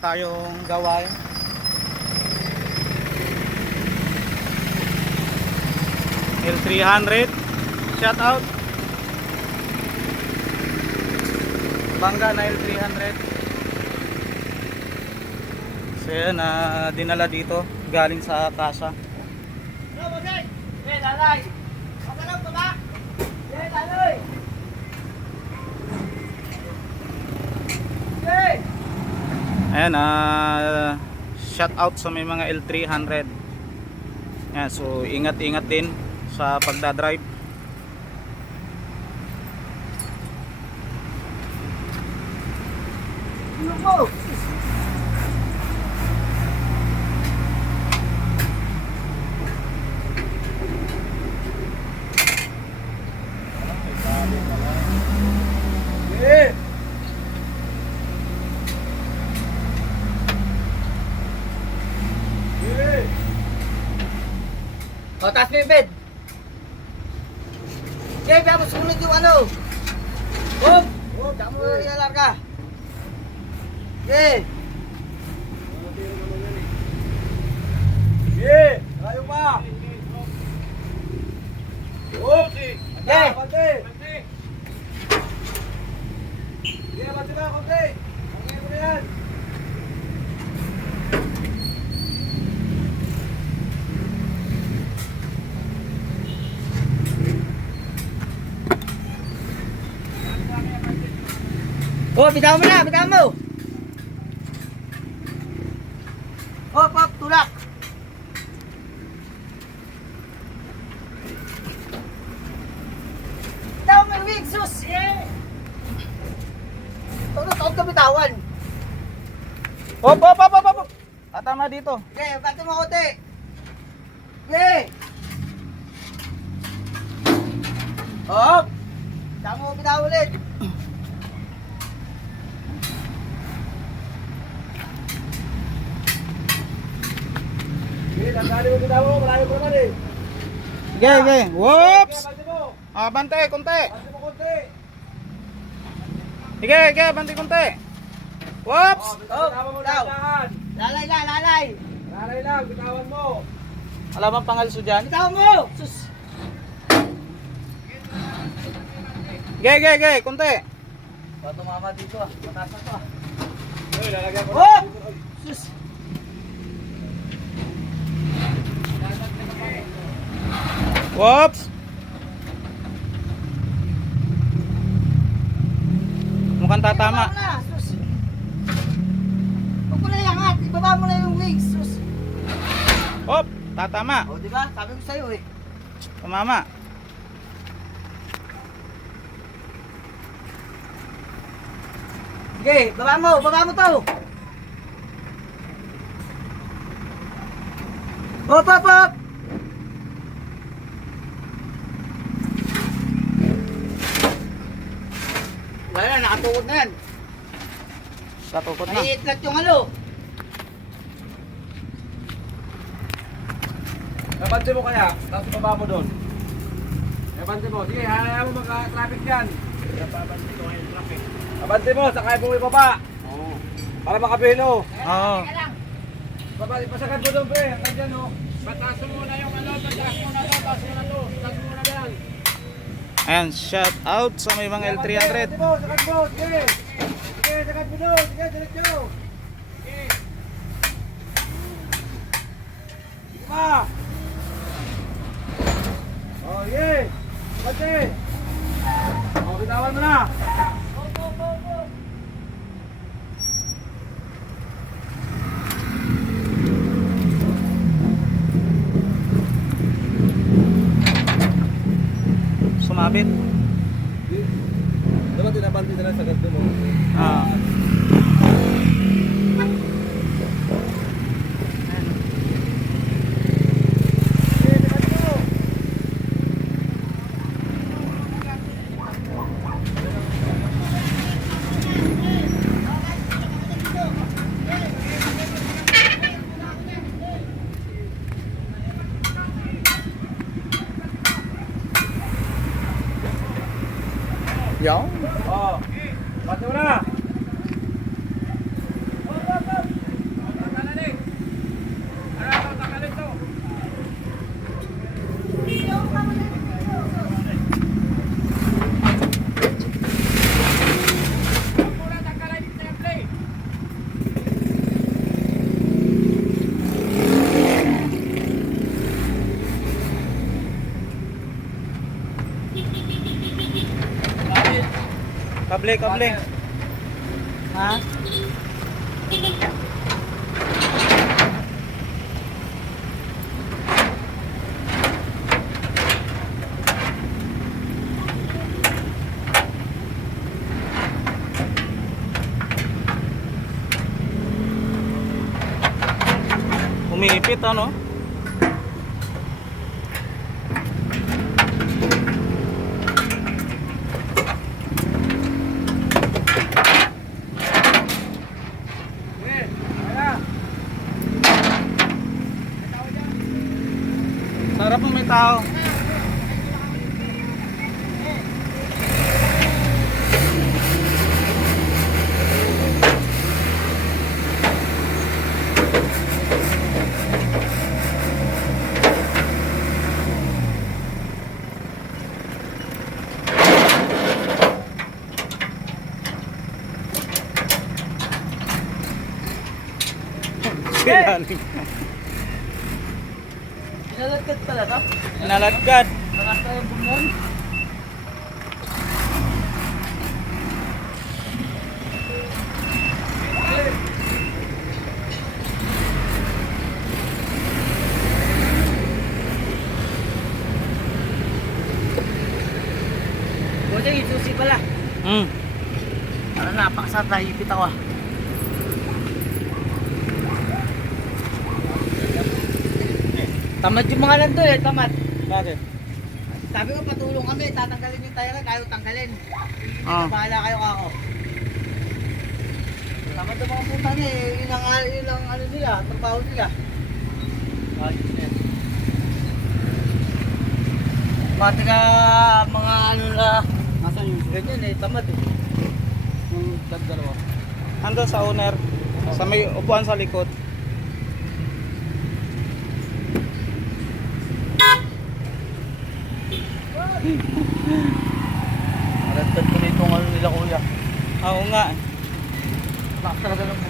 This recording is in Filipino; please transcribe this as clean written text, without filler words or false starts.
naman tayong gawain. L300 shout out bangga na L300. So yan, dinala dito galing sa kasa. Ayan, shout out sa may mga L300. Yan, so ingat-ingat din sa pagdadrive. O, taas mo yung bed. Okay, kaya mo sumunod yung ano. Hop! Hop, kaya mo ilalarga. Okay. Okay, tayo pa. Hop! Okay. Konti. Okay, konti na, konti. Okay mo na yan. Oh, bitawan mo na, bitawan mo. Hop, hop, tulak. Bitawan mo yung wig, sus. Taon ka bitawan. Hop, hop, hop, hop, hop. Tama dito. Okay, bato mo kote. Okay. Hop. Bitawan mo, bitawan ulit. Okay, tanggalin mo kita mo. Malayo mo naman eh. Sige, sige. Whoops! Okay, bante mo. Bante, konti. Bante mo konti. Sige, sige, bante konti. Whoops! Bitawan mo daw. dahan. Lalay na, lalay. Lalay lang, bitawan mo. Alam ang pangalso dyan? Bitawan mo. Sus. Sige, sige, sige, konti. Bato mama dito ah. Mataas na to ah. Uy, lalagyan ko. Hop! Sus. Whoops! Mukhang tatama. Ibaba mo na, sus. Huwag mo na iangat. Ibaba mo na yung wings, sus. Hop! Tatama. O, diba? Sabi ko sa'yo eh. Tumama. Sige, baba mo to. Hop, hop, hop. Wala, nakatukod na yan. Tatukot na. Naiitlat yung ano. Nabante mo kaya, tapos ibaba mo doon. Nabante mo, sige, hayaan mo magka-traffic yan. Nabante mo, sakay mo ibaba. Oo. Para makapilo. Oo. Baba, ipasagad mo doon, pre. Hanggang dyan, oh. Pataas mo muna yung ano, pataas mo na to, taas mo na to, taas mo na yan. Ayan, shout out sa may mga L300. Bante mo, sakad mo, sige. Sige, sakad mo doon. Sige, diretso. Sige pa. Oh, yeah. Bante. Oh, bitawan mo na. Sumabit. Dapat tinabante na lang sagad doon, oh. Ah. Yo. Oh. Bante mo na. Kable, kable. Ha? Umiipit ano? Sarap ng may tao. Pinalagkat pala to? Nalagkad. Nakasta yung bumon? Buti yung susi pala. Para napakasarap na hipit ako ah. Tamad yung mga nandun eh, tamad. Bakit? Sabi ko patulong kami, tatanggalin yung tire, kayo tanggalin. Ah. Bahala kayo kako. Tamad yung mga puta niya eh, yun ang ano nila, trabaho nila. Pati ka mga ano na, Nasaan yung ganyan eh, tamad eh. yung dalawa? Andun sa owner. Sa may upuan sa likod. Maragtad ko na itong ano nila kuya. Oo nga. Lakas talaga ng